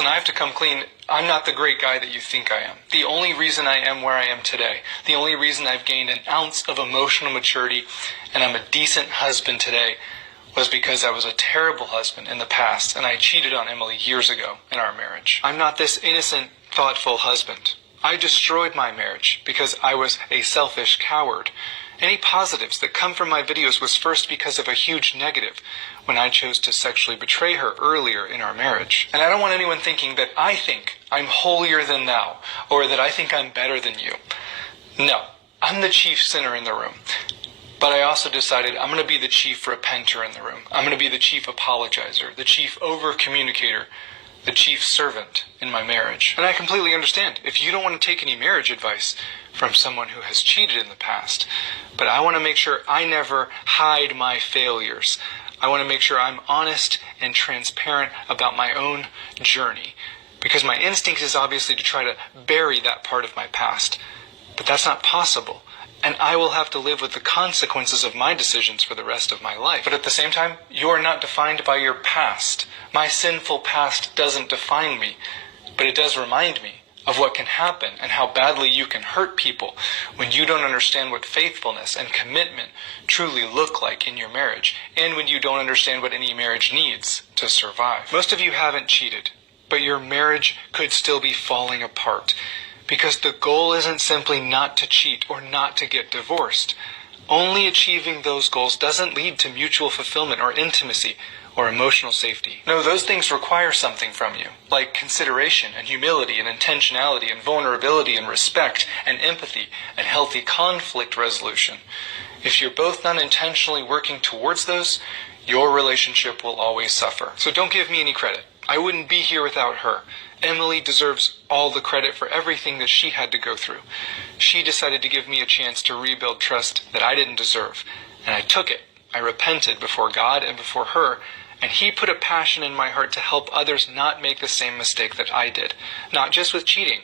And I have to come clean. I'm not the great guy that you think I am. The only reason I am where I am today, the only reason I've gained an ounce of emotional maturity and I'm a decent husband today was because I was a terrible husband in the past and I cheated on Emily years ago in our marriage. I'm not this innocent, thoughtful husband. I destroyed my marriage because I was a selfish coward. Any positives that come from my videos was first because of a huge negative when I chose to sexually betray her earlier in our marriage. And I don't want anyone thinking that I think I'm holier than thou or that I think I'm better than you. No, I'm the chief sinner in the room. But I also decided I'm going to be the chief repenter in the room. I'm going to be the chief apologizer, the chief over-communicator, the chief servant in my marriage. And I completely understand if you don't want to take any marriage advice from someone who has cheated in the past. But I want to make sure I never hide my failures. I want to make sure I'm honest and transparent about my own journey. Because my instinct is obviously to try to bury that part of my past. But that's not possible. And I will have to live with the consequences of my decisions for the rest of my life. But at the same time, you are not defined by your past. My sinful past doesn't define me, but it does remind me of what can happen and how badly you can hurt people when you don't understand what faithfulness and commitment truly look like in your marriage, and when you don't understand what any marriage needs to survive. Most of you haven't cheated, but your marriage could still be falling apart. Because the goal isn't simply not to cheat or not to get divorced. Only achieving those goals doesn't lead to mutual fulfillment or intimacy or emotional safety. No, those things require something from you, like consideration and humility and intentionality and vulnerability and respect and empathy and healthy conflict resolution. If you're both not intentionally working towards those, your relationship will always suffer. So don't give me any credit. I wouldn't be here without her. Emily deserves all the credit for everything that she had to go through. She decided to give me a chance to rebuild trust that I didn't deserve, and I took it. I repented before God and before her, and He put a passion in my heart to help others not make the same mistake that I did, not just with cheating,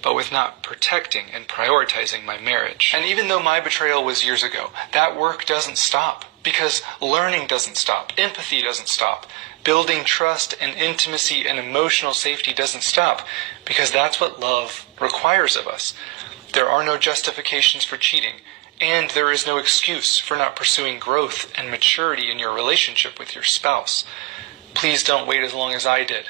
but with not protecting and prioritizing my marriage. And even though my betrayal was years ago, that work doesn't stop, because learning doesn't stop, empathy doesn't stop. Building trust and intimacy and emotional safety doesn't stop, because that's what love requires of us. There are no justifications for cheating, and there is no excuse for not pursuing growth and maturity in your relationship with your spouse. Please don't wait as long as I did.